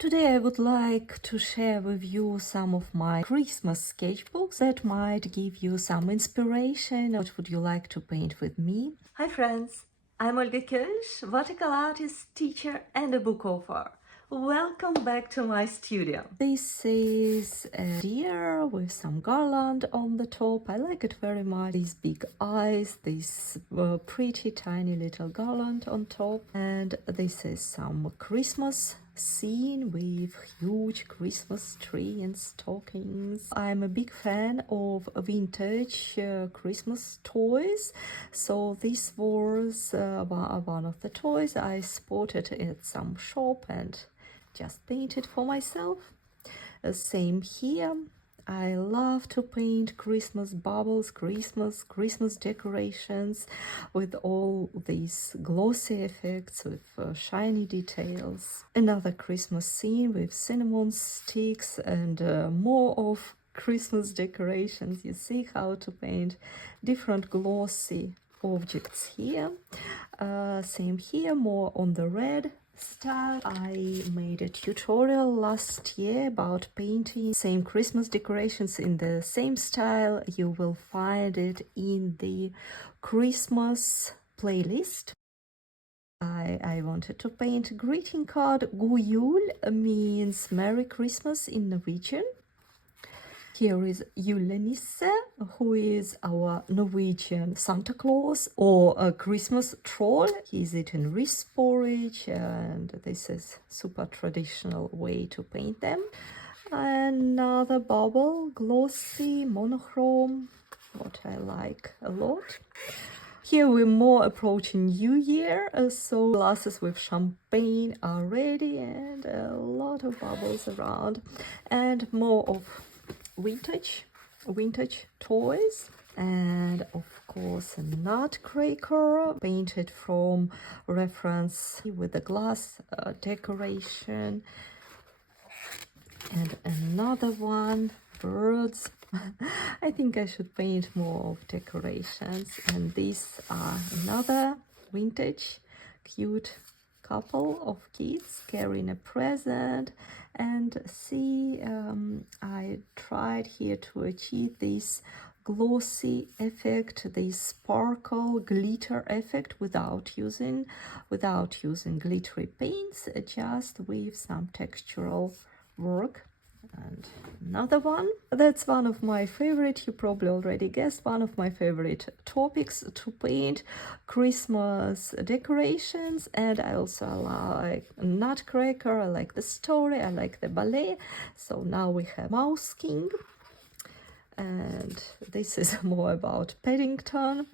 Today I would like to share with you some of my Christmas sketchbooks that might give you some inspiration. What would you like to paint with me? Hi friends, I'm Olga Koelsch, watercolor artist, teacher and a book author. Welcome back to my studio. This is a deer with some garland on the top. I like it very much. These big eyes, this pretty tiny little garland on top. And this is some Christmas scene with huge Christmas tree and stockings. I'm a big fan of vintage Christmas toys, so this was one of the toys I spotted at some shop and just painted for myself. Same here. I love to paint Christmas bubbles, Christmas decorations with all these glossy effects, with shiny details. Another Christmas scene with cinnamon sticks and more of Christmas decorations. You see how to paint different glossy objects here. Same here, more on the red style. I made a tutorial last year about painting same Christmas decorations in the same style. You will find it in the Christmas playlist. I wanted to paint a greeting card. God Jul means Merry Christmas in Norwegian. Here is Yulen, who is our Norwegian Santa Claus or a Christmas troll. He's eating rice porridge, and this is super traditional way to paint them. Another bubble, glossy, monochrome, what I like a lot. Here we're more approaching New Year, so glasses with champagne are ready and a lot of bubbles around and more of vintage toys, and of course a nutcracker painted from reference with the glass decoration, and another one, birds. I think I should paint more of decorations, and these are another vintage cute couple of kids carrying a present. And see, I tried here to achieve this glossy effect, this sparkle glitter effect without using glittery paints, just with some textural work. And another one, that's one of my favorite, you probably already guessed, one of my favorite topics to paint, Christmas decorations. And I also like nutcracker, I like the story, I like the ballet. So now we have Mouse King, and this is more about Paddington,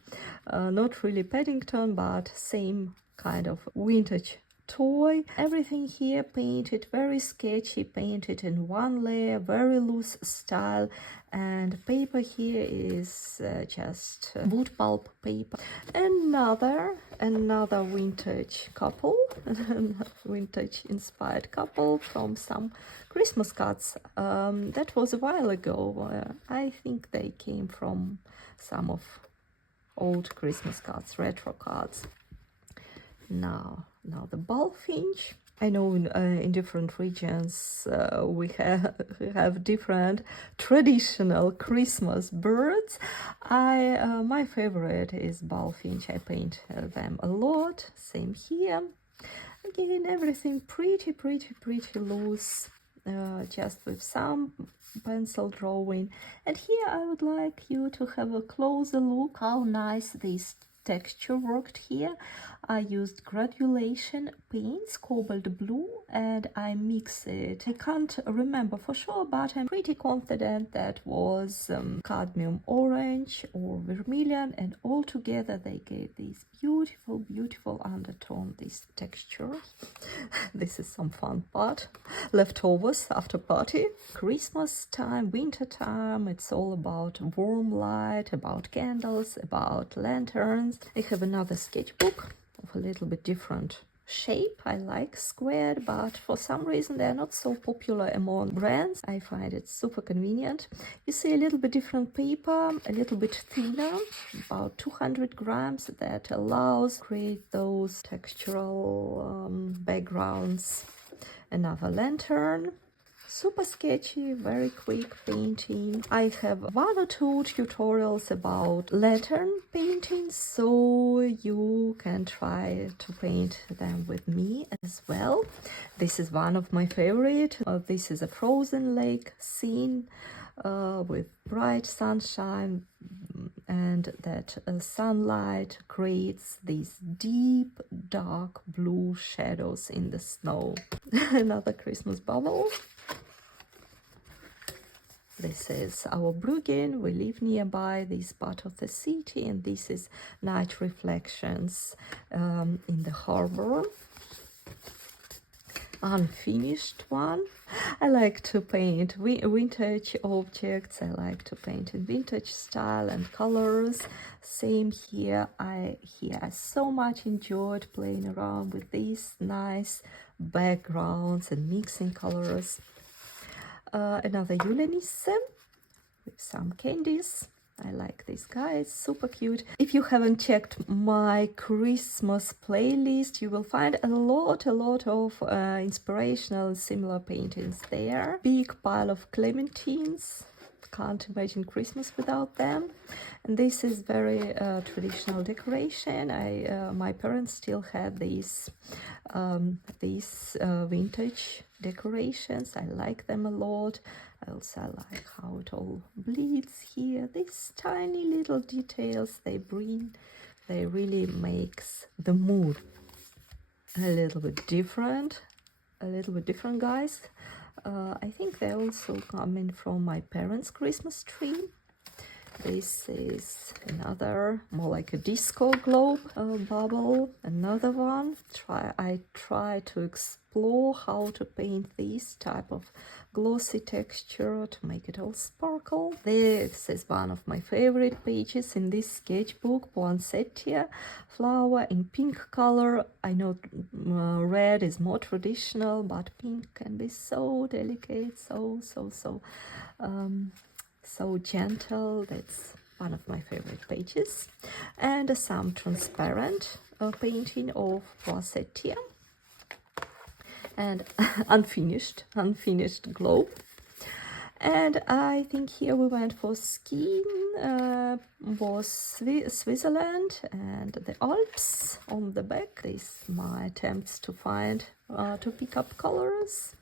not really Paddington, but same kind of vintage toy. Everything here painted very sketchy, painted in one layer, very loose style, and paper here is just wood pulp paper. Another vintage couple, vintage inspired couple from some Christmas cards. That was a while ago. I think they came from some of old Christmas cards, retro cards. Now the bullfinch. I know in different regions we have different traditional Christmas birds. My favorite is bullfinch. I paint them a lot. Same here. Again, everything pretty loose, just with some pencil drawing. And here I would like you to have a closer look how nice this texture worked here. I used granulation paints, cobalt blue, and I mix it. I can't remember for sure, but I'm pretty confident that was cadmium orange or vermilion, and all together they gave this beautiful undertone, this texture. This is some fun part. Leftovers after party. Christmas time, winter time, it's all about warm light, about candles, about lanterns. I have another sketchbook of a little bit different shape. I like squared, but for some reason they're not so popular among brands. I find it super convenient. You see a little bit different paper, a little bit thinner, about 200 grams, that allows create those textural backgrounds Another lantern. Super sketchy, very quick painting. I have 1 or 2 tutorials about lantern painting, so you can try to paint them with me as well. This is one of my favorite. This is a frozen lake scene with bright sunshine, and that sunlight creates these deep dark blue shadows in the snow. Another Christmas bubble. This is our Bruggen. We live nearby this part of the city, and this is night reflections in the harbor. Unfinished one. I like to paint vintage objects. I like to paint in vintage style and colors. Same here. I so much enjoyed playing around with these nice backgrounds and mixing colors. Another Yulen with some candies. I like this guy, it's super cute. If you haven't checked my Christmas playlist, you will find a lot of inspirational similar paintings there. Big pile of clementines. Can't imagine Christmas without them. And this is very traditional decoration. My parents still have these vintage decorations. I like them a lot. I also like how it all bleeds here. These tiny little details they bring, they really makes the mood a little bit different, guys. I think they also coming from my parents' Christmas tree. This is another, more like a disco globe bubble. Another one. I try to explore how to paint this type of glossy texture to make it all sparkle. This is one of my favorite pages in this sketchbook, poinsettia flower in pink color. I know red is more traditional, but pink can be so delicate, so gentle. That's one of my favorite pages. And some transparent painting of poinsettia and unfinished globe. And I think here we went for skiing, was Switzerland and the Alps on the back. These my attempts to find to pick up colors.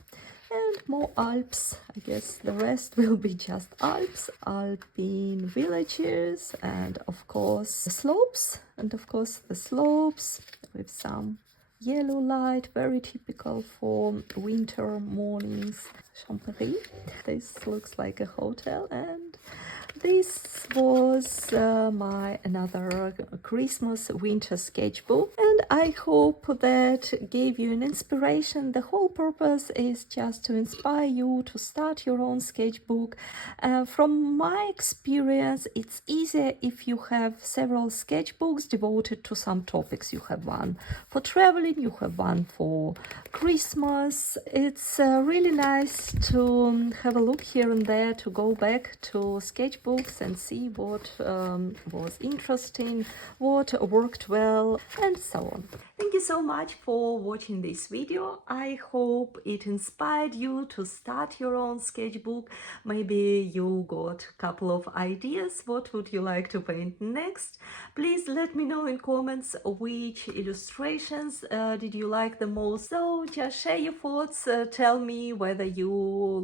And more Alps. I guess the rest will be just Alps, Alpine villages, and of course the slopes. With some yellow light, very typical for winter mornings. Champéry. This looks like a hotel, and this was my another Christmas winter sketchbook, and I hope that gave you an inspiration. The whole purpose is just to inspire you to start your own sketchbook. From my experience, it's easier if you have several sketchbooks devoted to some topics. You have one for traveling, you have one for Christmas. It's really nice to have a look here and there, to go back to sketchbooks and see what was interesting, what worked well, and so on. Thank you so much for watching this video. I hope it inspired you to start your own sketchbook. Maybe you got a couple of ideas. What would you like to paint next? Please let me know in comments which illustrations did you like the most. So just share your thoughts. Tell me whether you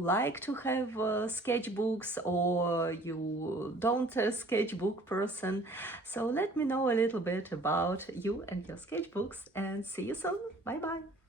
like to have sketchbooks or you don't a sketchbook person. So let me know a little bit about you and your sketchbooks, and see you soon. Bye bye.